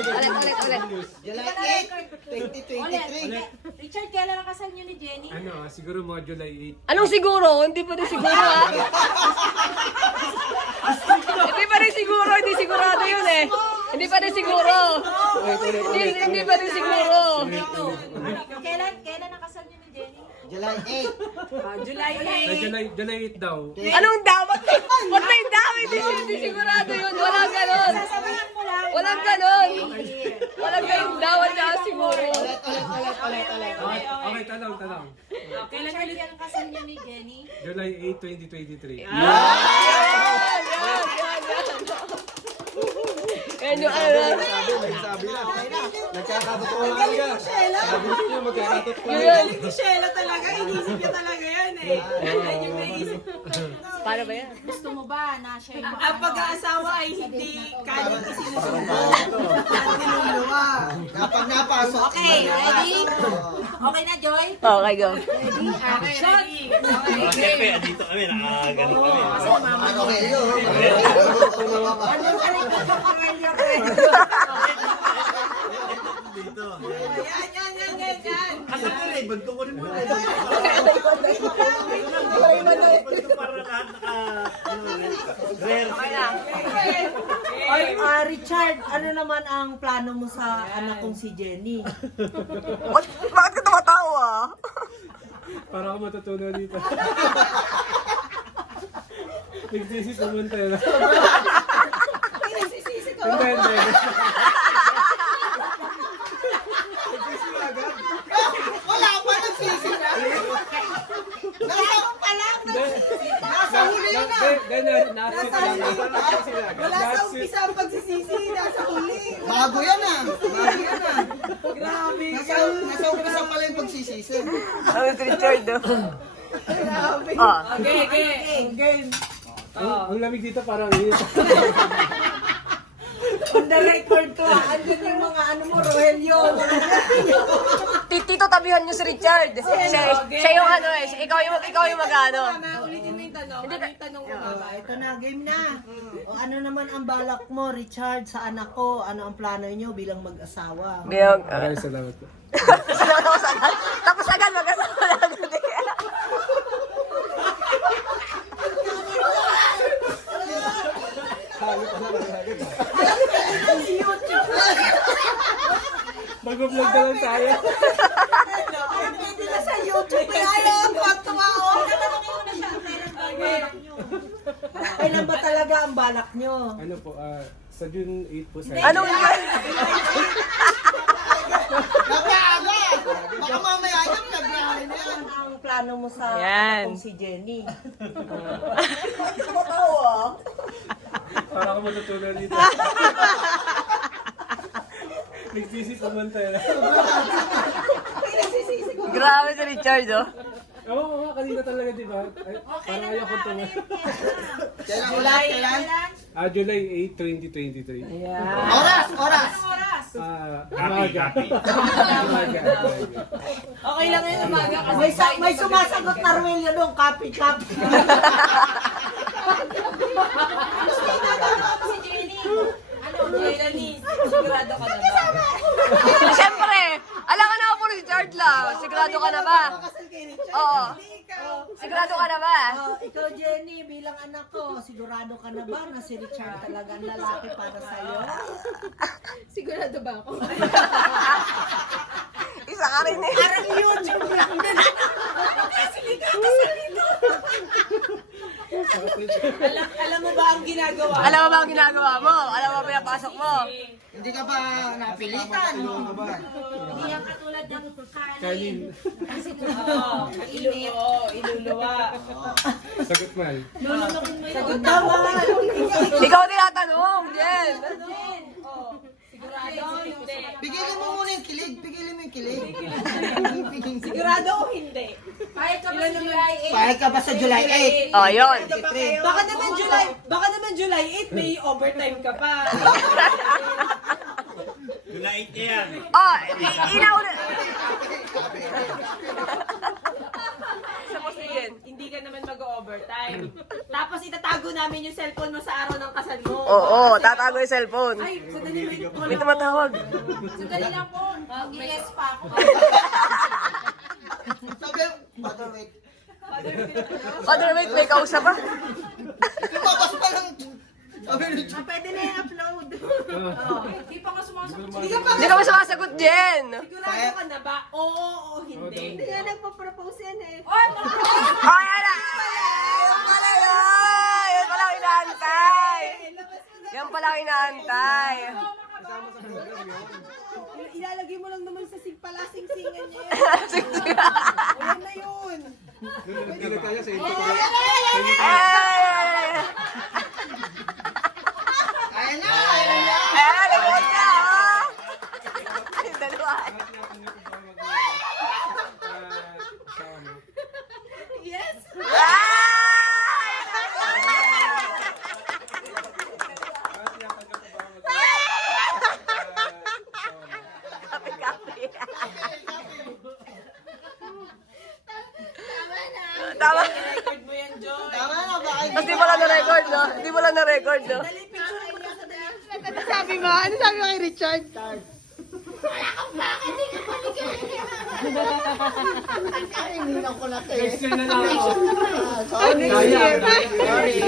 Ulit. July 8, 2023. Richard, kailan ang kasal niyo ni Jenny? Siguro mga July 8. Anong siguro? Hindi pa rin siguro ha? Hindi pa rin siguro, hindi sigurado yun eh. Hindi pa rin siguro. Hindi pa rin siguro. Kailan ang kasal niyo ni Jenny? July 8. July July 8 daw. Anong dapat? Ba't may daw? Hindi sigurado yun. Walang ganon. Sasabihan mo lang. Walang ganon. Walang ganon daw at saka siguro. Ulit. Okay, tanong. Kailan ang kasal niyo ni Jenny? July 8, 2023. Yan yung ano. Sabi na. Nagkakatotoo lang talaga. Sabi niyo magkakatotoo. Yun. Si Sheila talaga, inisip niya talaga yan eh. Yan yung naisip. Paano ba yan? Gusto mo ba na siya yung Ang pag-aasawa ay hindi kanin isinusubo. Kapag napasok. Okay, ready? Okay na, Joy? Okay, go. Okay, ready. Siyempre, andito kami, nakagaling kami. Ano kayo? Dito. Yan. Asan ko rin? Bag ko rin mo. Para lahat rare. Richard, ano naman ang plano mo sa anak kong si Jenny? Bakit ka tumatawa? Para ako matutunan dito. Nagsisisi naman tayo. Nagsisisi ko. Hindi. Wala pa nagsisi na. Nasa huli yun na. Wala sa umpisa ang pagsisisi, nasa huli. Bago yan ah. Grabe. Nasa umpisa pala yung pagsisisi. Ano si Richard, no? Grabe. Game. Ang lamig dito parang init. On the record ko, andun yung mga ano mo, Rogelio. Tito, tabihan niyo si Richard. Siya yung ano eh. Ikaw yung mag-ano. Ulitin mo yung tanong. Ano yung tanong mo, Mama? Ito na, game na. O ano naman ang balak mo, Richard, sa anak ko? Ano ang plano niyo bilang mag-asawa? Biyog. Maraming salamat po. Tapos agad mag-asawa na agad. Mag-vlog na lang tayo. Pwede na sa YouTube. Ayaw, tuwa o. Kailan ba talaga ang balak nyo? Ano po, sa June 8 po sa... Anong Napaaga. Baka mamaya yan, nagbiyahe na yan. Ano ang plano mo sa Yan. kung si Jenny? Tumatawa. Para ako matutunan dito. Nagsisisi naman tayo. Grabe si Richard, oh. Oo, kanina talaga, di ba? Parang ayaw ko ito. Kailan? July 8, 2023. Oras. Umaga. Okay lang yun, umaga kasi. May sumasagot na Rogelio doon, copy. Si Jenny. Ano, Jenny? Sigurado ka na ba? Siyempre, alam ka na po si Richard lang. Sigurado ka na ba? Oo. Sigurado ka na ba? Ikaw, Jenny, bilang anak ko, sigurado ka na ba na si Richard talaga ang lalaki para sa'yo? Sigurado ba ako? Isa ka rin eh. Parang YouTube lang din. Alam mo ba ang ginagawa? Alam mo ba ang ginagawa mo? Alam mo ba pinapasok mo? Hindi ka ba napilitan? Hindi yan katulad ng Kanin. iluluwa. Sagot man. Lulunukin mo yun. Sagot naman. Ikaw tinatanong, Jen. Sigurado, hindi. Pigilin mo muna yung kilig. Sigurado o hindi? Pahit ka ba sa July 8? Pahit ka ba sa July 8? Oh, yun. Baka naman July 8 may overtime ka pa. July 8 yan. Oh, inauna. Sa mo si Jen. Hindi ka naman mag-overtime. Tapos itatago namin yung cellphone mo sa araw ng kasal mo. Oo, tatago yung cellphone. Ay, sandali, wait. May tumatawag. Sandali lang po. Mag-yes pa ako. Sabi, Father, wait. Father, wait, may kausap pa. Lumabas pa lang. Sabi ni Chard. Pwede na i-upload. Hindi pa ka sumasagot. Hindi ka ba sumasagot, Jen? Sigurado ka na ba? Oo o hindi? Hindi nga nagpa-propose yan eh. Oy, Ay, ala! Yan pala yun! Yan pala ang inaantay! Yan pala ang inaantay! Ilalagay mo lang naman sa palasing-singan niya yan. Sige. Ayan na yun. Hindi na kaya sa ito. Ay! Ayan na, ayan na. Ay, lumot na, oh! Ay, dalawa. Yes. Kape-kape. Tama. record mo yan, Joy. Tama na, baka Tapos di mo lang na-record, no? Di mo lang na-record, no? Dali, picture niya sa dali. Ano sabi mo kay Richard? Ay, hindi na ko na to eh. Next year na lang ako. Sorry. Sayang. Sorry.